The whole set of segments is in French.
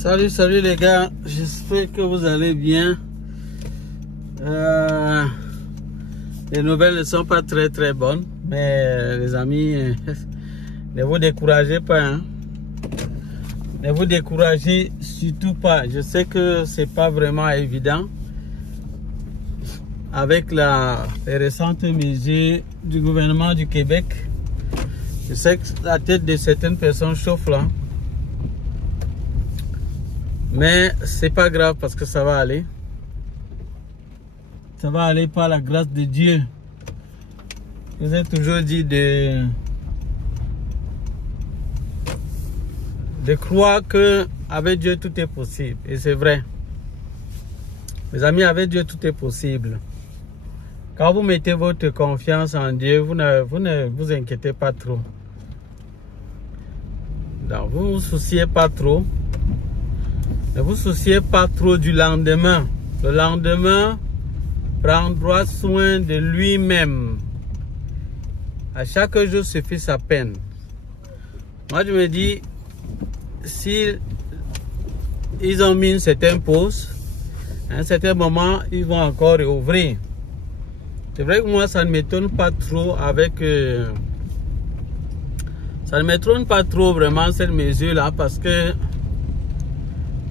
Salut les gars, j'espère que vous allez bien. Les nouvelles ne sont pas très bonnes, mais les amis, ne vous découragez pas, hein. Ne vous découragez surtout pas. Je sais que c'est pas vraiment évident avec les récentes mesures du gouvernement du Québec. Je sais que la tête de certaines personnes chauffe là. Mais c'est pas grave parce que ça va aller. Ça va aller par la grâce de Dieu. Je vous ai toujours dit de croire que avec Dieu tout est possible. Et c'est vrai. Mes amis, avec Dieu tout est possible. Quand vous mettez votre confiance en Dieu, vous ne vous inquiétez pas trop. Donc, vous ne vous souciez pas trop. Ne vous souciez pas trop du lendemain. Le lendemain prendra soin de lui-même. À chaque jour suffit sa peine. Moi, je me dis, si ils ont mis une certaine pause, à un certain moment, ils vont encore réouvrir. C'est vrai que moi, ça ne m'étonne pas trop avec... ça ne m'étonne pas trop vraiment cette mesure-là parce que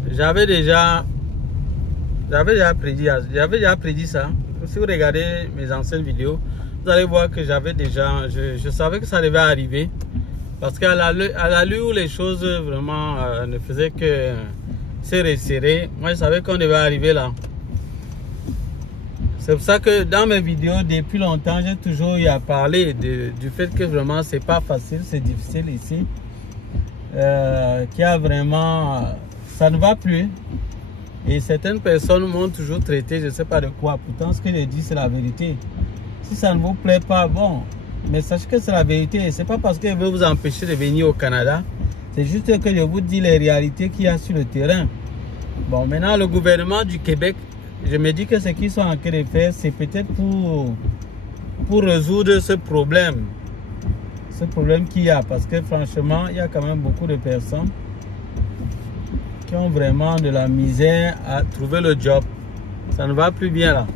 j'avais déjà prédit ça. Si vous regardez mes anciennes vidéos, vous allez voir que je savais que ça devait arriver. Parce qu'à l'allure où les choses vraiment ne faisaient que se resserrer, moi je savais qu'on devait arriver là. C'est pour ça que dans mes vidéos, depuis longtemps, j'ai toujours eu à parler du fait que vraiment c'est pas facile, c'est difficile ici. Qu'il y a vraiment... ça ne va plus. Et certaines personnes m'ont toujours traité, je ne sais pas de quoi. Pourtant, ce que je dis, c'est la vérité. Si ça ne vous plaît pas, bon. Mais sachez que c'est la vérité. Ce n'est pas parce que je veux vous empêcher de venir au Canada. C'est juste que je vous dis les réalités qu'il y a sur le terrain. Bon, maintenant, le gouvernement du Québec, je me dis que ce qu'ils sont en train de faire, c'est peut-être pour résoudre ce problème. Ce problème qu'il y a. Parce que franchement, il y a quand même beaucoup de personnes qui ont vraiment de la misère à trouver le job. Ça ne va plus bien là.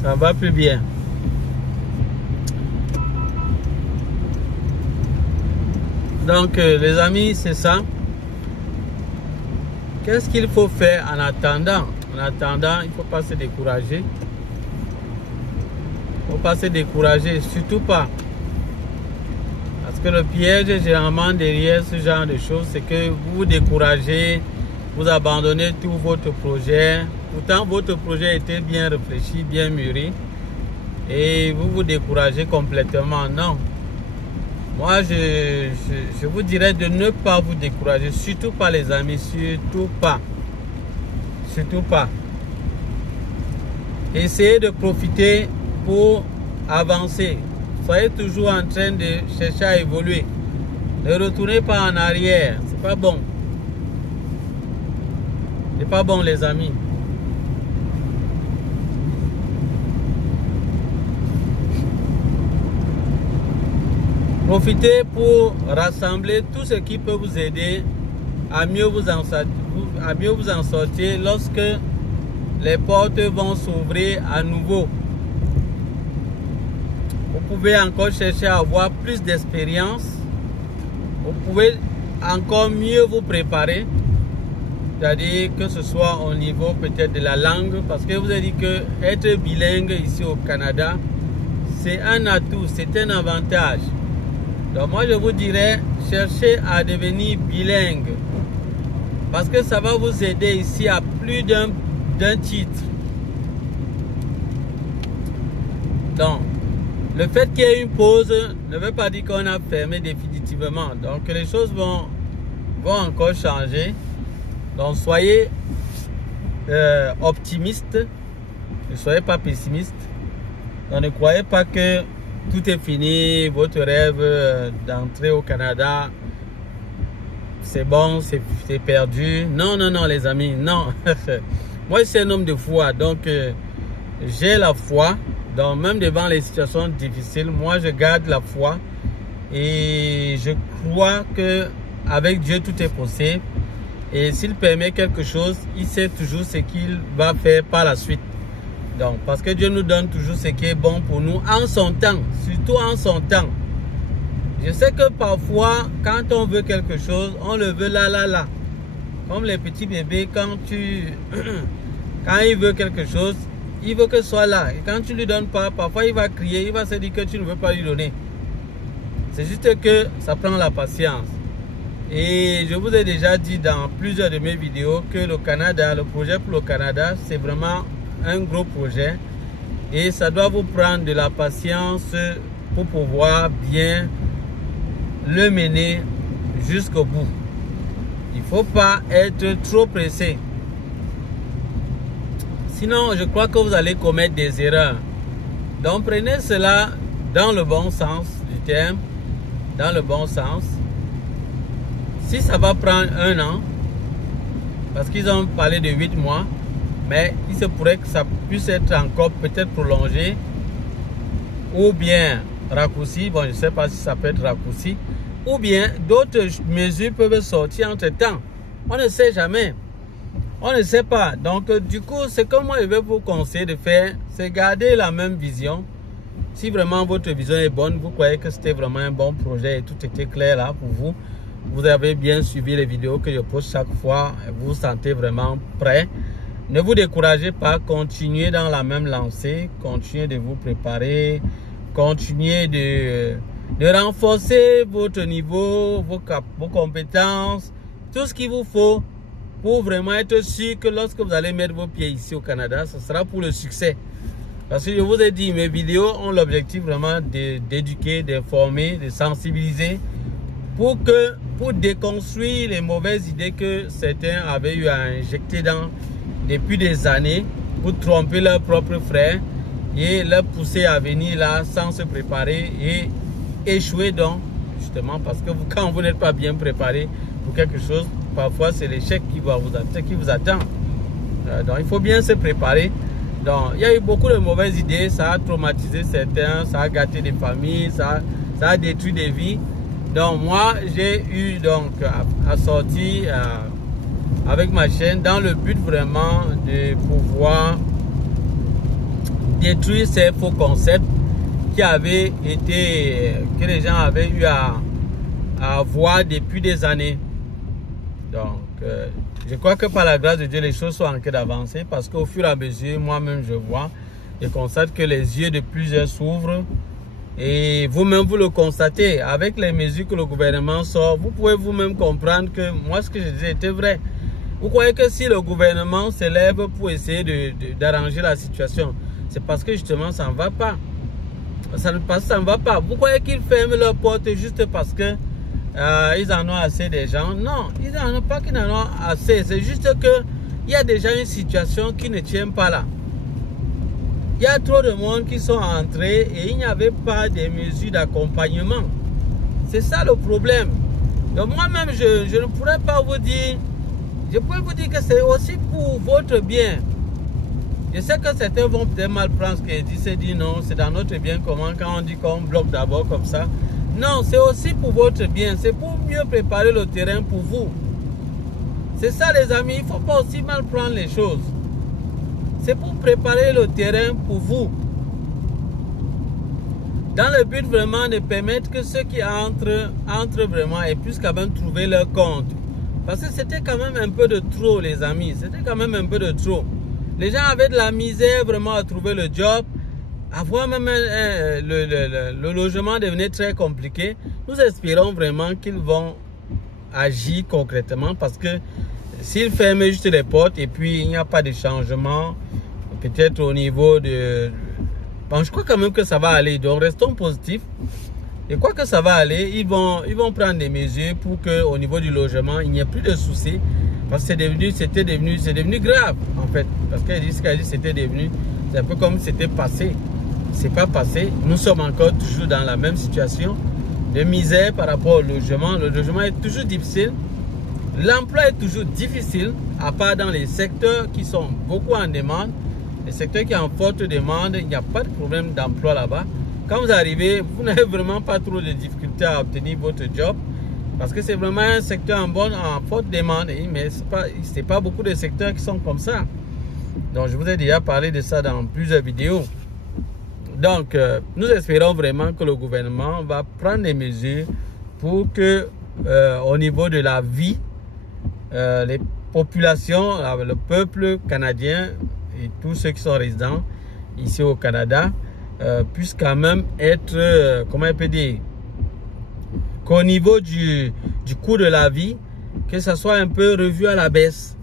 Ça ne va plus bien. Donc les amis, c'est ça. Qu'est-ce qu'il faut faire en attendant? En attendant, il ne faut pas se décourager. Il ne faut pas se décourager, surtout pas. Parce que le piège généralement derrière ce genre de choses, c'est que vous vous découragez, vous abandonnez tout votre projet. Pourtant, votre projet était bien réfléchi, bien mûri. Et vous vous découragez complètement. Non. Moi, je vous dirais de ne pas vous décourager. Surtout pas les amis, surtout pas. Surtout pas. Essayez de profiter pour avancer. Soyez toujours en train de chercher à évoluer. Ne retournez pas en arrière. C'est pas bon. C'est pas bon, les amis. Profitez pour rassembler tout ce qui peut vous aider à mieux vous en sortir lorsque les portes vont s'ouvrir à nouveau. Vous pouvez encore chercher à avoir plus d'expérience. Vous pouvez encore mieux vous préparer. C'est-à-dire que ce soit au niveau peut-être de la langue. Parce que vous avez dit que être bilingue ici au Canada, c'est un atout, c'est un avantage. Donc moi je vous dirais, cherchez à devenir bilingue. Parce que ça va vous aider ici à plus d'un titre. Donc, le fait qu'il y ait une pause ne veut pas dire qu'on a fermé définitivement. Donc les choses vont encore changer. Donc soyez optimistes. Ne soyez pas pessimistes. Donc ne croyez pas que tout est fini. Votre rêve d'entrer au Canada, c'est bon, c'est perdu. Non, non, non les amis, non. Moi je suis un homme de foi. Donc j'ai la foi. Donc même devant les situations difficiles, moi je garde la foi. Et je crois que avec Dieu, tout est possible. Et s'il permet quelque chose, il sait toujours ce qu'il va faire par la suite. Donc, parce que Dieu nous donne toujours ce qui est bon pour nous en son temps, surtout en son temps. Je sais que parfois, quand on veut quelque chose, on le veut là. Comme les petits bébés, quand il veut quelque chose, il veut que ce soit là. Et quand tu ne lui donnes pas, parfois il va crier, il va se dire que tu ne veux pas lui donner. C'est juste que ça prend la patience. Et je vous ai déjà dit dans plusieurs de mes vidéos que le Canada, le projet pour le Canada, c'est vraiment un gros projet. Et ça doit vous prendre de la patience pour pouvoir bien le mener jusqu'au bout. Il ne faut pas être trop pressé. Sinon, je crois que vous allez commettre des erreurs. Donc, prenez cela dans le bon sens du terme. Dans le bon sens. Si ça va prendre 1 an, parce qu'ils ont parlé de 8 mois, mais il se pourrait que ça puisse être encore peut-être prolongé ou bien raccourci. Bon, je ne sais pas si ça peut être raccourci. Ou bien d'autres mesures peuvent sortir entre temps. On ne sait jamais. On ne sait pas. Donc, du coup, ce que moi je vais vous conseiller de faire, c'est garder la même vision. Si vraiment votre vision est bonne, vous croyez que c'était vraiment un bon projet et tout était clair là pour vous, vous avez bien suivi les vidéos que je poste chaque fois, vous vous sentez vraiment prêt. Ne vous découragez pas, continuez dans la même lancée, continuez de vous préparer, continuez de renforcer votre niveau, vos compétences, tout ce qu'il vous faut pour vraiment être sûr que lorsque vous allez mettre vos pieds ici au Canada, ce sera pour le succès. Parce que je vous ai dit, mes vidéos ont l'objectif vraiment d'éduquer, d'informer, de sensibiliser pour déconstruire les mauvaises idées que certains avaient eu à injecter depuis des années pour tromper leurs propres frères et leur pousser à venir là sans se préparer et échouer donc, justement parce que quand vous n'êtes pas bien préparé pour quelque chose, parfois c'est l'échec qui vous attend. Donc il faut bien se préparer. Donc il y a eu beaucoup de mauvaises idées, ça a traumatisé certains, ça a gâté des familles, ça a détruit des vies. Donc moi j'ai eu donc à sortir avec ma chaîne dans le but vraiment de pouvoir détruire ces faux concepts que les gens avaient eu à voir depuis des années. Donc je crois que par la grâce de Dieu les choses sont en train d'avancer parce qu'au fur et à mesure moi-même je constate que les yeux de plusieurs s'ouvrent. Et vous-même, vous le constatez, avec les mesures que le gouvernement sort, vous pouvez vous-même comprendre que moi, ce que je disais était vrai. Vous croyez que si le gouvernement s'élève pour essayer d'arranger la situation, c'est parce que justement, ça ne va pas. Ça ne va pas. Vous croyez qu'ils ferment leurs portes juste parce que ils en ont assez des gens? Non, ils n'en ont pas qu'ils en ont assez. C'est juste qu'il y a déjà une situation qui ne tient pas là. Il y a trop de monde qui sont entrés et il n'y avait pas de mesures d'accompagnement. C'est ça le problème. Donc moi-même, je ne pourrais pas vous dire, je pourrais vous dire que c'est aussi pour votre bien. Je sais que certains vont peut-être mal prendre ce que je dis, c'est dire non, c'est dans notre bien comment quand on dit qu'on bloque d'abord comme ça. Non, c'est aussi pour votre bien, c'est pour mieux préparer le terrain pour vous. C'est ça les amis, il ne faut pas aussi mal prendre les choses. C'est pour préparer le terrain pour vous. Dans le but vraiment de permettre que ceux qui entrent vraiment et puissent quand même trouver leur compte. Parce que c'était quand même un peu de trop les amis. C'était quand même un peu de trop. Les gens avaient de la misère vraiment à trouver le job. Avoir même le logement devenait très compliqué. Nous espérons vraiment qu'ils vont agir concrètement parce que s'ils ferment juste les portes et puis il n'y a pas de changement, peut-être au niveau de... Bon, je crois quand même que ça va aller. Donc, restons positifs. Je crois que ça va aller. Ils vont prendre des mesures pour qu'au niveau du logement, il n'y ait plus de soucis. Parce que c'est devenu grave, en fait. Parce qu'elle dit c'était devenu... C'est un peu comme si c'était passé. C'est pas passé. Nous sommes encore toujours dans la même situation de misère par rapport au logement. Le logement est toujours difficile. L'emploi est toujours difficile, à part dans les secteurs qui sont beaucoup en demande. Les secteurs qui sont en forte demande, il n'y a pas de problème d'emploi là-bas. quand vous arrivez, vous n'avez vraiment pas trop de difficultés à obtenir votre job. Parce que c'est vraiment un secteur en forte demande. Mais ce n'est pas beaucoup de secteurs qui sont comme ça. Donc, je vous ai déjà parlé de ça dans plusieurs vidéos. Donc, nous espérons vraiment que le gouvernement va prendre des mesures pour que, au niveau de la vie, les populations, le peuple canadien et tous ceux qui sont résidents ici au Canada puissent quand même être, comment on peut dire, qu'au niveau du coût de la vie, que ça soit un peu revu à la baisse.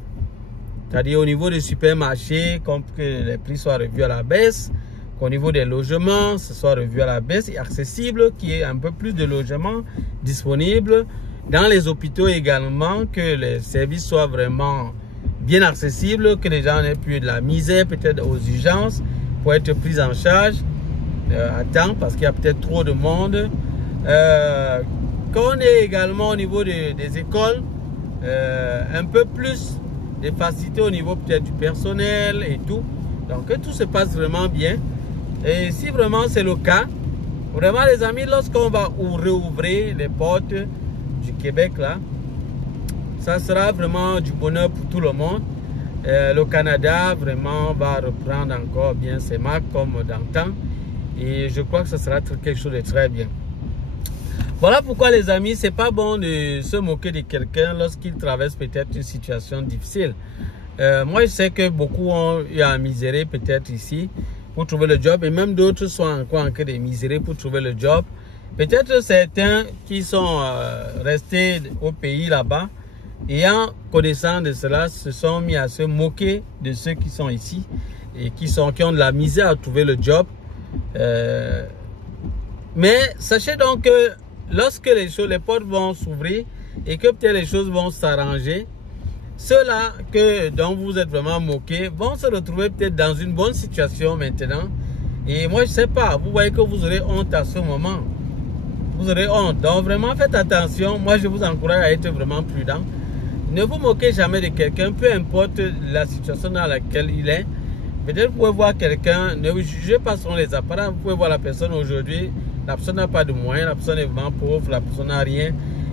C'est-à-dire au niveau des supermarchés, que les prix soient revus à la baisse, qu'au niveau des logements, ce soit revu à la baisse et accessible, qu'il y ait un peu plus de logements disponibles. Dans les hôpitaux également, que les services soient vraiment bien accessibles, que les gens n'aient plus de la misère, peut-être aux urgences, pour être pris en charge à temps, parce qu'il y a peut-être trop de monde. Qu'on ait également au niveau des écoles, un peu plus de facilité au niveau peut-être du personnel et tout. Donc que tout se passe vraiment bien. Et si vraiment c'est le cas, vraiment les amis, lorsqu'on va rouvrir les portes du Québec là, ça sera vraiment du bonheur pour tout le monde. Le Canada vraiment va reprendre encore bien ses marques comme d'antan. Et je crois que ça sera quelque chose de très bien. Voilà pourquoi les amis, c'est pas bon de se moquer de quelqu'un lorsqu'il traverse peut-être une situation difficile. Moi je sais que beaucoup ont eu à misérer peut-être ici pour trouver le job et même d'autres sont encore en train de misérer pour trouver le job. Peut-être certains qui sont restés au pays là-bas, ayant connaissance de cela, se sont mis à se moquer de ceux qui sont ici et qui ont de la misère à trouver le job. Mais sachez donc que lorsque les portes vont s'ouvrir et que peut-être les choses vont s'arranger, ceux-là dont vous êtes vraiment moqués vont se retrouver peut-être dans une bonne situation maintenant. Et moi, je ne sais pas, vous voyez que vous aurez honte à ce moment. Vous aurez honte. Donc vraiment, faites attention. Moi, je vous encourage à être vraiment prudent. Ne vous moquez jamais de quelqu'un, peu importe la situation dans laquelle il est. Peut-être vous pouvez voir quelqu'un, ne vous jugez pas sur les apparences. Vous pouvez voir la personne aujourd'hui, la personne n'a pas de moyens, la personne est vraiment pauvre, la personne n'a rien.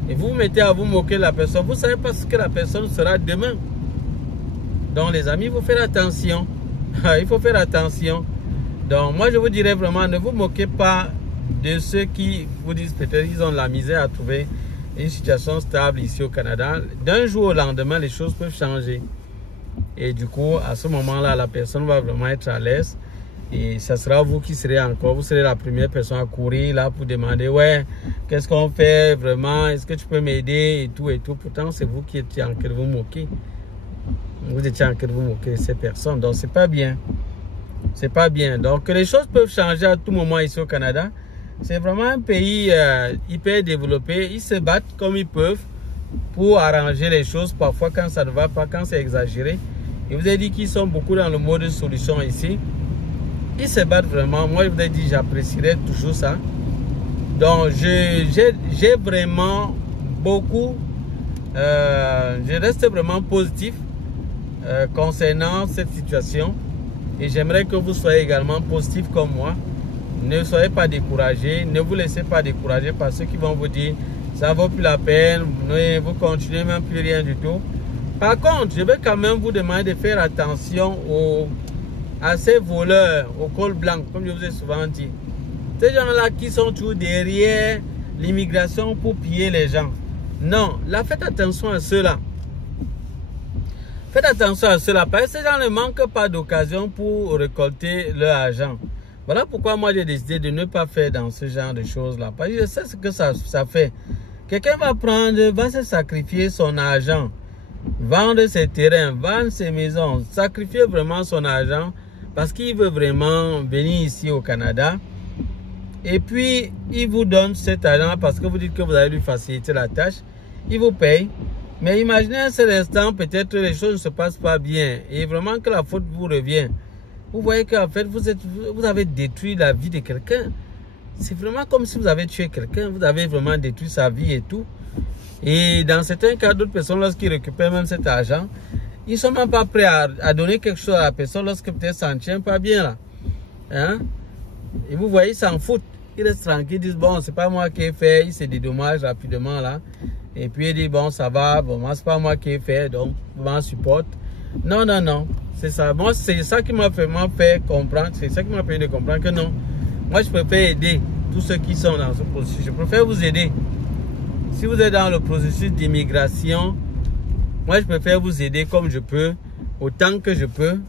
Et vous vous mettez à vous moquer de la personne. Vous ne savez pas ce que la personne sera demain. Donc les amis, il faut faire attention. Il faut faire attention. Donc moi je vous dirais vraiment, ne vous moquez pas de ceux qui vous disent peut-être qu'ils ont de la misère à trouver une situation stable ici au Canada. D'un jour au lendemain, les choses peuvent changer. Et du coup, à ce moment-là, la personne va vraiment être à l'aise. Et ça sera vous qui serez vous serez la première personne à courir là pour demander, ouais, qu'est-ce qu'on fait vraiment, est-ce que tu peux m'aider et tout et tout. Pourtant, c'est vous qui étiez en train de vous moquer. Vous étiez en train de vous moquer de ces personnes. Donc, c'est pas bien. C'est pas bien. Donc, les choses peuvent changer à tout moment ici au Canada. C'est vraiment un pays hyper développé. Ils se battent comme ils peuvent pour arranger les choses. Parfois, quand ça ne va pas, quand c'est exagéré. Et vous avez dit qu'ils sont beaucoup dans le mode solution ici. Ils se battent vraiment. Moi, je vous ai dit, j'apprécierais toujours ça. Donc, j'ai vraiment beaucoup... je reste vraiment positif concernant cette situation. Et j'aimerais que vous soyez également positif comme moi. Ne soyez pas découragés. Ne vous laissez pas décourager par ceux qui vont vous dire ça ne vaut plus la peine. Vous continuez même plus rien du tout. Par contre, je vais quand même vous demander de faire attention à ces voleurs au col blanc, comme je vous ai souvent dit. Ces gens-là qui sont toujours derrière l'immigration pour piller les gens. Non, là, faites attention à ceux-là. Faites attention à ceux-là, parce que ces gens ne manquent pas d'occasion pour récolter leur argent. Voilà pourquoi moi j'ai décidé de ne pas faire dans ce genre de choses-là. Parce que je sais ce que ça fait. Quelqu'un va se sacrifier son argent, vendre ses terrains, vendre ses maisons, sacrifier vraiment son argent parce qu'il veut vraiment venir ici au Canada. Et puis, il vous donne cet argent parce que vous dites que vous allez lui faciliter la tâche. Il vous paye. Mais imaginez un seul instant, peut-être les choses ne se passent pas bien et vraiment que la faute vous revient. Vous voyez qu'en fait, vous avez détruit la vie de quelqu'un. C'est vraiment comme si vous avez tué quelqu'un. Vous avez vraiment détruit sa vie et tout. Et dans certains cas, d'autres personnes, lorsqu'ils récupèrent même cet argent, ils ne sont même pas prêts à donner quelque chose à la personne lorsque peut-être ça ne tient pas bien là. Hein? Et vous voyez, ils s'en foutent. ils restent tranquilles, ils disent bon, c'est pas moi qui ai fait, ils se dédommagent rapidement là. Et puis ils disent bon, ça va, bon, moi c'est pas moi qui ai fait, donc je m'en supporte. Non, non, non, c'est ça. Moi, c'est ça qui m'a fait comprendre, c'est ça qui m'a permis de comprendre que non. Moi, je préfère aider tous ceux qui sont dans ce processus. Je préfère vous aider. Si vous êtes dans le processus d'immigration, moi, je préfère vous aider comme je peux, autant que je peux.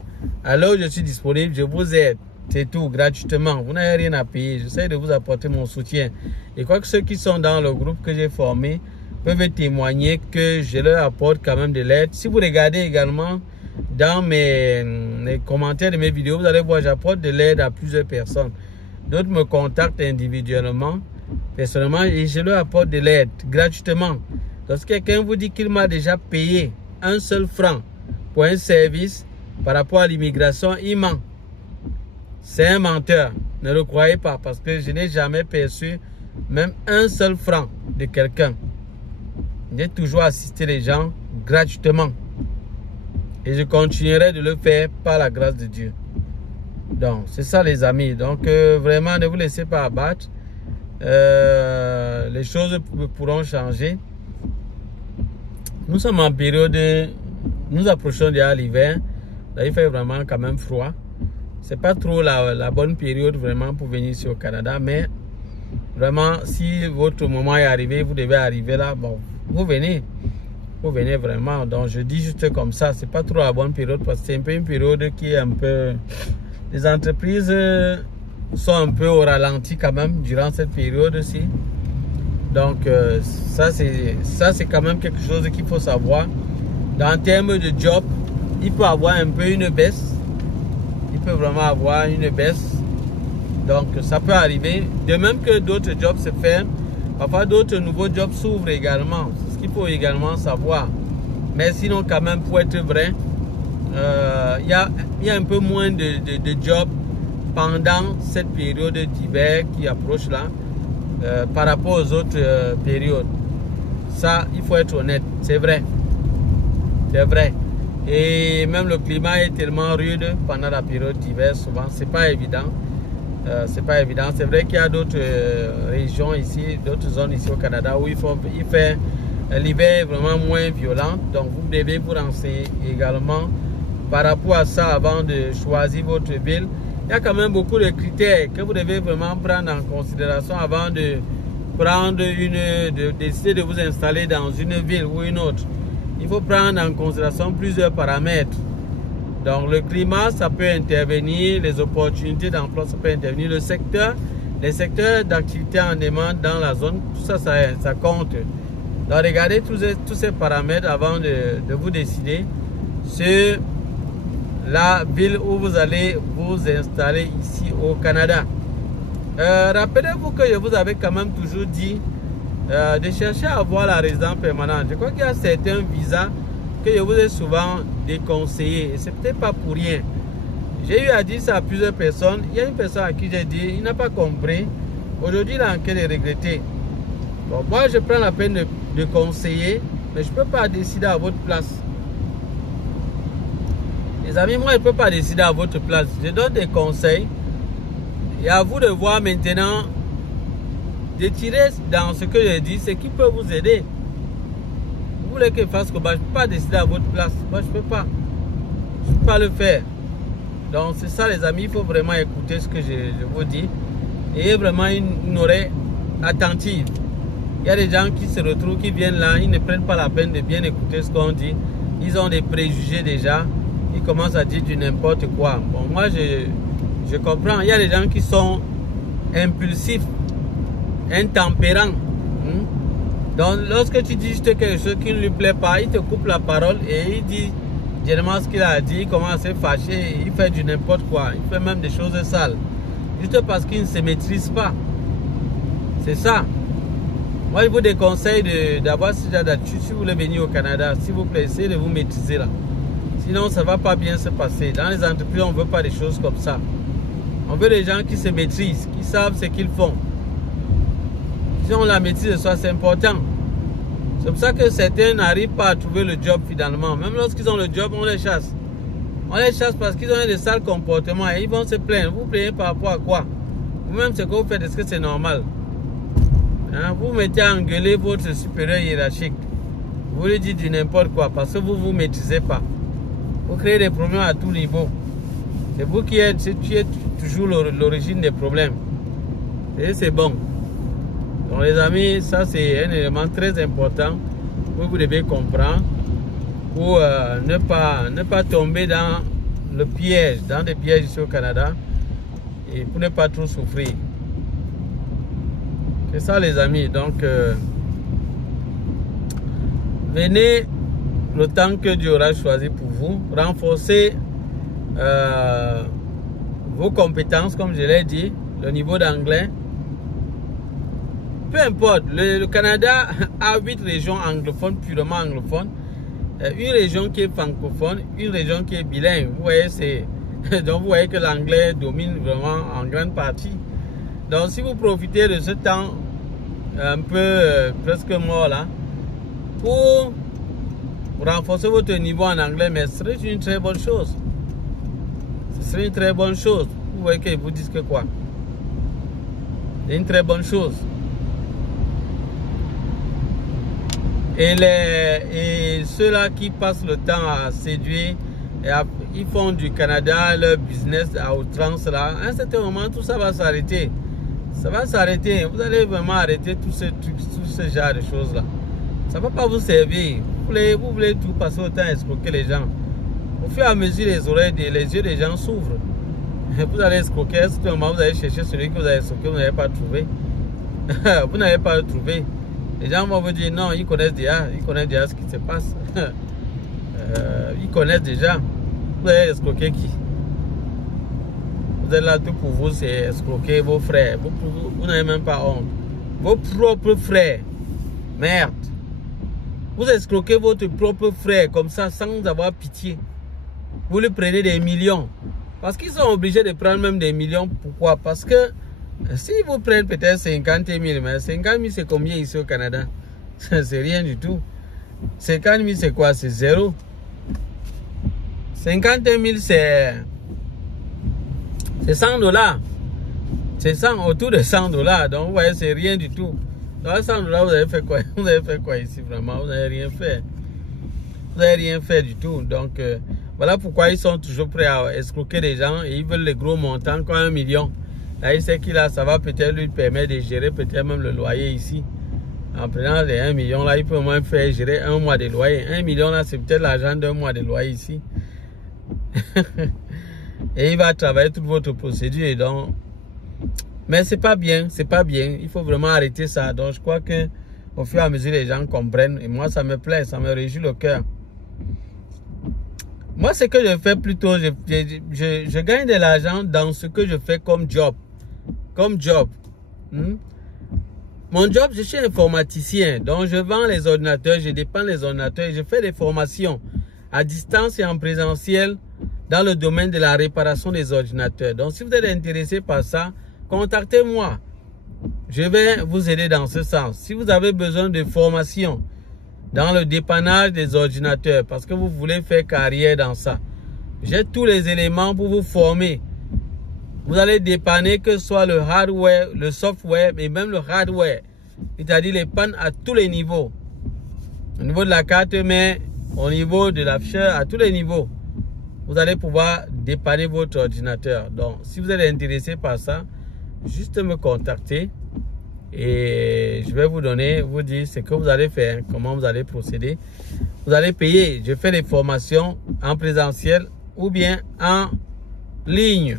Alors, je suis disponible, je vous aide. C'est tout, gratuitement. Vous n'avez rien à payer. J'essaie de vous apporter mon soutien. Et quoi que ceux qui sont dans le groupe que j'ai formé peuvent témoigner que je leur apporte quand même de l'aide. Si vous regardez également dans les commentaires de mes vidéos, vous allez voir, j'apporte de l'aide à plusieurs personnes. D'autres me contactent individuellement, personnellement, et je leur apporte de l'aide gratuitement. Lorsque quelqu'un vous dit qu'il m'a déjà payé un seul franc pour un service par rapport à l'immigration, il ment. C'est un menteur. Ne le croyez pas parce que je n'ai jamais perçu même un seul franc de quelqu'un. J'ai toujours assisté les gens gratuitement. Et je continuerai de le faire par la grâce de Dieu. Donc, c'est ça les amis. Donc, vraiment, ne vous laissez pas abattre. Les choses pourront changer. Nous sommes en période, nous approchons déjà l'hiver. Là, il fait vraiment quand même froid. C'est pas trop la bonne période vraiment pour venir ici au Canada. Mais vraiment, si votre moment est arrivé, vous devez arriver là, bon, vous venez. Vous venez vraiment. Donc, je dis juste comme ça. C'est pas trop la bonne période parce que c'est un peu une période qui est un peu... Les entreprises sont un peu au ralenti quand même durant cette période-ci. Donc, ça, c'est quand même quelque chose qu'il faut savoir. Dans termes de job, il peut avoir un peu une baisse. Il peut vraiment avoir une baisse. Donc, ça peut arriver. De même que d'autres jobs se ferment, parfois d'autres nouveaux jobs s'ouvrent également. C'est ce qu'il faut également savoir. Mais sinon, quand même, pour être vrai, il y a un peu moins de jobs pendant cette période d'hiver qui approche là par rapport aux autres périodes. Ça, il faut être honnête, c'est vrai. C'est vrai. Et même le climat est tellement rude pendant la période d'hiver, souvent, c'est pas évident. C'est pas évident. C'est vrai qu'il y a d'autres régions ici, d'autres zones ici au Canada où il fait l'hiver vraiment moins violent. Donc, vous devez vous renseigner également par rapport à ça avant de choisir votre ville. Il y a quand même beaucoup de critères que vous devez vraiment prendre en considération avant de décider de vous installer dans une ville ou une autre. Il faut prendre en considération plusieurs paramètres. Donc le climat, ça peut intervenir, les opportunités d'emploi, ça peut intervenir, le secteur, les secteurs d'activité en demande dans la zone, tout ça, ça compte. Donc regardez tous ces paramètres avant de vous décider sur la ville où vous allez vous installer ici au Canada. Rappelez-vous que je vous avais quand même toujours dit de chercher à avoir la résidence permanente. Je crois qu'il y a certains visas que je vous ai souvent déconseillé. Et c'est peut-être pas pour rien. J'ai eu à dire ça à plusieurs personnes. Il y a une personne à qui j'ai dit, il n'a pas compris. Aujourd'hui, il est en train de regretter. Bon, moi, je prends la peine de conseiller, mais je ne peux pas décider à votre place. Les amis, moi, je ne peux pas décider à votre place. Je donne des conseils. Et à vous de voir maintenant, de tirer dans ce que je dis, ce qui peut vous aider. Vous voulez que je fasse comment? Je ne peux pas décider à votre place. Moi, je ne peux pas. Je ne peux pas le faire. Donc, c'est ça, les amis. Il faut vraiment écouter ce que je vous dis. Et vraiment une oreille attentive. Il y a des gens qui se retrouvent, qui viennent là, ils ne prennent pas la peine de bien écouter ce qu'on dit. Ils ont des préjugés déjà. Ils commencent à dire du n'importe quoi. Bon, moi, je comprends. Il y a des gens qui sont impulsifs, intempérants. Donc, lorsque tu dis juste quelque chose qui ne lui plaît pas, il te coupe la parole et il dit généralement ce qu'il a dit, il commence à se fâcher, il fait du n'importe quoi. Il fait même des choses sales. Juste parce qu'il ne se maîtrise pas. C'est ça. Moi, je vous déconseille d'avoir ce genre d'attitude. Si vous voulez venir au Canada, s'il vous plaît, essayez de vous maîtriser là. Sinon, ça ne va pas bien se passer. Dans les entreprises, on ne veut pas des choses comme ça. On veut des gens qui se maîtrisent, qui savent ce qu'ils font. Si on la maîtrise de soi, c'est important. C'est pour ça que certains n'arrivent pas à trouver le job finalement. Même lorsqu'ils ont le job, on les chasse. On les chasse parce qu'ils ont des sales comportements et ils vont se plaindre. Vous plaignez par rapport à quoi? Vous-même, ce que vous faites, est-ce que c'est normal? Hein? Vous mettez à engueuler votre supérieur hiérarchique. Vous lui dites du n'importe quoi parce que vous ne vous maîtrisez pas. Vous créez des problèmes à tout niveau. C'est vous qui êtes toujours l'origine des problèmes. Et c'est bon. Donc les amis, ça c'est un élément très important que vous devez comprendre pour ne pas tomber dans le piège, dans des pièges ici au Canada et pour ne pas trop souffrir. C'est ça les amis. Donc venez le temps que Dieu aura choisi pour vous, renforcez vos compétences comme je l'ai dit, le niveau d'anglais. Peu importe, le Canada a 8 régions anglophones, purement anglophones, une région qui est francophone, une région qui est bilingue. Vous voyez, donc vous voyez que l'anglais domine vraiment en grande partie. Donc si vous profitez de ce temps un peu presque mort là, pour renforcer votre niveau en anglais, mais ce serait une très bonne chose. Ce serait une très bonne chose. Vous voyez qu'ils vous disent que quoi? C'est une très bonne chose. Et ceux-là qui passent le temps à séduire, ils font du Canada leur business à outrance là. À un certain moment, tout ça va s'arrêter. Ça va s'arrêter. Vous allez vraiment arrêter tout ce genre de choses là. Ça ne va pas vous servir. Vous voulez tout passer autant à escroquer les gens. Au fur et à mesure, les yeux des gens s'ouvrent. Vous allez escroquer. À ce moment, vous allez chercher celui que vous avez escroqué, vous n'avez pas trouvé. Vous n'avez pas trouvé. Les gens vont vous dire non, ils connaissent déjà ce qui se passe. Ils connaissent déjà. Vous allez escroquer qui? Vous êtes là tout pour vous, c'est escroquer vos frères. Vous n'avez même pas honte. Vos propres frères. Merde. Vous escroquez votre propre frère comme ça sans avoir pitié. Vous lui prenez des millions. Parce qu'ils sont obligés de prendre même des millions. Pourquoi? Parce que si vous prenez peut-être 50 000, mais 50 000 c'est combien ici au Canada? C'est rien du tout. 50 000 c'est quoi? C'est zéro. 50 000 c'est 100 $. C'est 100, autour de 100 $. Donc vous voyez, c'est rien du tout. Dans 100 $, vous avez fait quoi? Vous avez fait quoi ici vraiment? Vous n'avez rien fait. Vous n'avez rien fait du tout. Donc voilà pourquoi ils sont toujours prêts à escroquer des gens et ils veulent les gros montants comme 1 million. Là, il sait qu'il a, ça va peut-être lui permettre de gérer peut-être même le loyer ici. En prenant les 1 million, là, il peut au moins faire gérer un mois de loyer. 1 million, là, c'est peut-être l'argent d'un mois de loyer ici. Et il va travailler toute votre procédure. Donc, mais c'est pas bien, c'est pas bien. Il faut vraiment arrêter ça. Donc, je crois que au fur et à mesure, les gens comprennent. Et moi, ça me plaît, ça me réjouit le cœur. Moi, ce que je fais plutôt, je gagne de l'argent dans ce que je fais comme job. Mon job, je suis informaticien. Donc, je vends les ordinateurs, je dépanne les ordinateurs et je fais des formations à distance et en présentiel dans le domaine de la réparation des ordinateurs. Donc, si vous êtes intéressé par ça, contactez-moi. Je vais vous aider dans ce sens. Si vous avez besoin de formation dans le dépannage des ordinateurs, parce que vous voulez faire carrière dans ça, j'ai tous les éléments pour vous former. Vous allez dépanner que ce soit le hardware, le software et même le hardware. C'est-à-dire les pannes à tous les niveaux. Au niveau de la carte mère, au niveau de l'afficheur, à tous les niveaux. Vous allez pouvoir dépanner votre ordinateur. Donc, si vous êtes intéressé par ça, juste me contacter. Et je vais vous dire ce que vous allez faire, comment vous allez procéder. Vous allez payer. Je fais des formations en présentiel ou bien en ligne.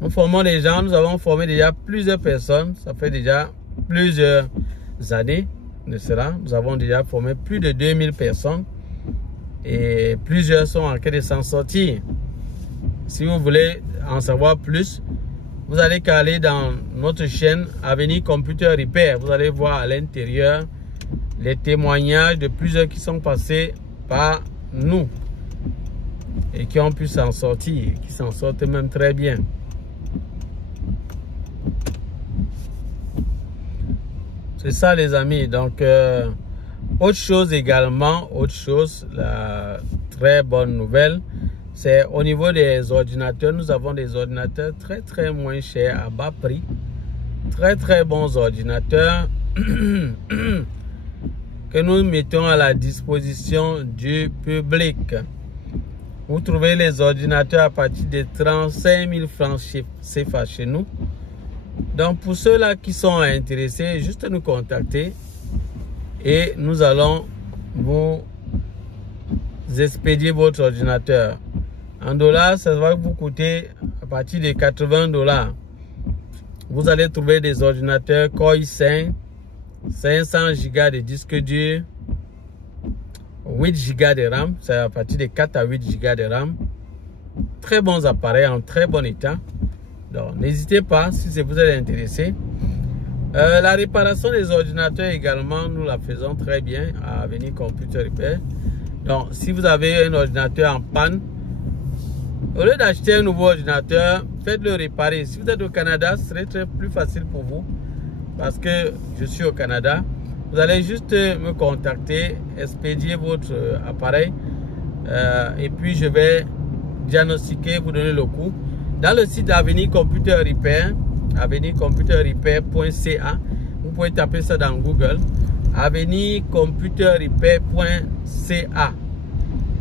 Nous formons des gens, nous avons formé déjà plusieurs personnes. Ça fait déjà plusieurs années de cela. Nous avons déjà formé plus de 2000 personnes. Et plusieurs sont en train de s'en sortir. Si vous voulez en savoir plus, vous allez aller dans notre chaîne Avenir Computer Repair. Vous allez voir à l'intérieur les témoignages de plusieurs qui sont passés par nous et qui ont pu s'en sortir, qui s'en sortent même très bien. C'est ça les amis. Donc autre chose également, la très bonne nouvelle, c'est au niveau des ordinateurs. Nous avons des ordinateurs très moins chers à bas prix. Très bons ordinateurs que nous mettons à la disposition du public. Vous trouvez les ordinateurs à partir de 35 000 francs CFA chez nous. Donc pour ceux-là qui sont intéressés, juste nous contacter et nous allons vous expédier votre ordinateur. En dollars, ça va vous coûter à partir de 80 $. Vous allez trouver des ordinateurs Core i5, 500 Go de disque dur, 8 Go de RAM, c'est à partir de 4 à 8 Go de RAM. Très bons appareils en très bon état. Donc n'hésitez pas si vous êtes intéressé. La réparation des ordinateurs également, nous la faisons très bien à Avenir Computer Repair. Donc si vous avez un ordinateur en panne, au lieu d'acheter un nouveau ordinateur, faites-le réparer. Si vous êtes au Canada, ce serait plus facile pour vous parce que je suis au Canada. Vous allez juste me contacter, expédier votre appareil et puis je vais diagnostiquer, vous donner le coût. Dans le site d'Avenir Computer Repair, avenircomputerrepair.ca, vous pouvez taper ça dans Google, avenircomputerrepair.ca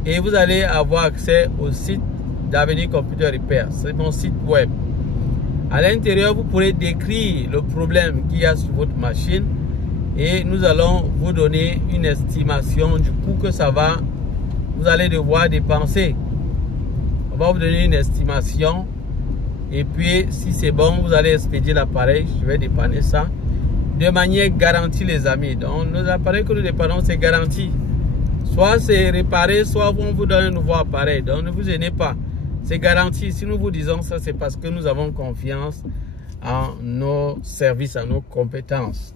et vous allez avoir accès au site d'Avenir Computer Repair. C'est mon site web. À l'intérieur, vous pourrez décrire le problème qu'il y a sur votre machine et nous allons vous donner une estimation du coût que ça va, vous allez devoir dépenser. On va vous donner une estimation et puis si c'est bon, vous allez expédier l'appareil. Je vais dépanner ça de manière garantie, les amis. Donc nos appareils que nous dépannons, c'est garanti. Soit c'est réparé, soit on vous donne un nouveau appareil. Donc ne vous gênez pas, c'est garanti. Si nous vous disons ça, c'est parce que nous avons confiance en nos services, en nos compétences.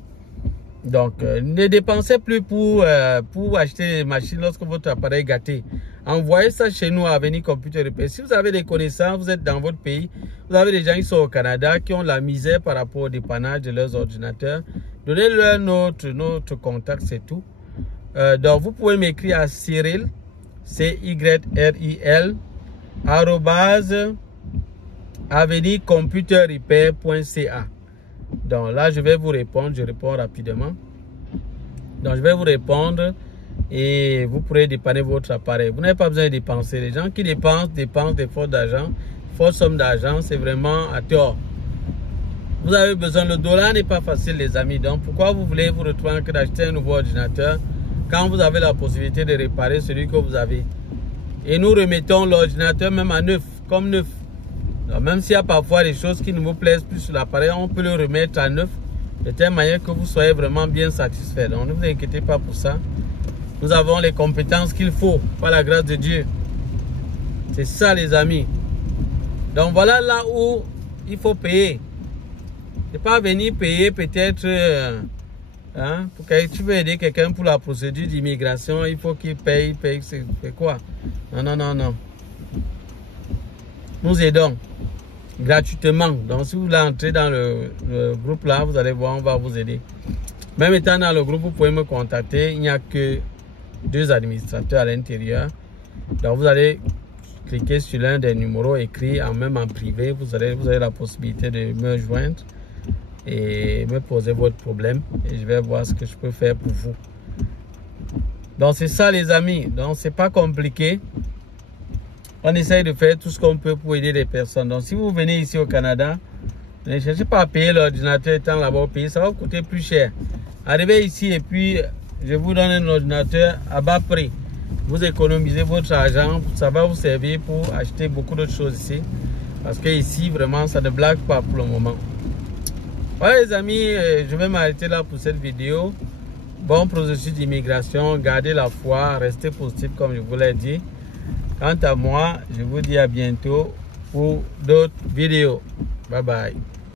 Donc ne dépensez plus pour acheter des machines lorsque votre appareil est gâté. Envoyez ça chez nous à Avenir Computer Repair. Si vous avez des connaissances, vous êtes dans votre pays, vous avez des gens qui sont au Canada, qui ont la misère par rapport au dépannage de leurs ordinateurs, donnez-leur notre contact, c'est tout. Donc vous pouvez m'écrire à Cyril, CYRIL, @avenircomputerrepair.ca. Donc là, je vais vous répondre, je réponds rapidement. Donc je vais vous répondre et vous pourrez dépanner votre appareil. Vous n'avez pas besoin de dépenser. Les gens qui dépensent des fausses d'argent, fausses sommes d'argent, c'est vraiment à tort. Vous avez besoin, le dollar n'est pas facile, les amis. Donc pourquoi vous voulez vous retrouver en train d'acheter un nouveau ordinateur quand vous avez la possibilité de réparer celui que vous avez? Et nous remettons l'ordinateur même à neuf, comme neuf. Donc, même s'il y a parfois des choses qui ne vous plaisent plus sur l'appareil, on peut le remettre à neuf de telle manière que vous soyez vraiment bien satisfait. Donc ne vous inquiétez pas pour ça. Nous avons les compétences qu'il faut, par la grâce de Dieu. C'est ça, les amis. Donc voilà là où il faut payer. C'est pas venir payer peut-être pour que tu veux aider quelqu'un pour la procédure d'immigration, il faut qu'il paye, c'est quoi? Non. Nous aidons gratuitement. Donc si vous voulez entrer dans le groupe là, vous allez voir, on va vous aider. Même étant dans le groupe, vous pouvez me contacter. Il n'y a que 2 administrateurs à l'intérieur. Donc vous allez cliquer sur l'un des numéros écrits même en privé. Vous avez la possibilité de me joindre et me poser votre problème. Et je vais voir ce que je peux faire pour vous. Donc c'est ça, les amis. Donc c'est pas compliqué. On essaye de faire tout ce qu'on peut pour aider les personnes. Donc si vous venez ici au Canada, ne cherchez pas à payer l'ordinateur étant là-bas au pays. Ça va vous coûter plus cher. Arrivez ici et puis je vous donne un ordinateur à bas prix. Vous économisez votre argent. Ça va vous servir pour acheter beaucoup d'autres choses ici. Parce que ici, vraiment, ça ne blague pas pour le moment. Voilà, les amis, je vais m'arrêter là pour cette vidéo. Bon processus d'immigration. Gardez la foi. Restez positif comme je vous l'ai dit. Quant à moi, je vous dis à bientôt pour d'autres vidéos. Bye bye.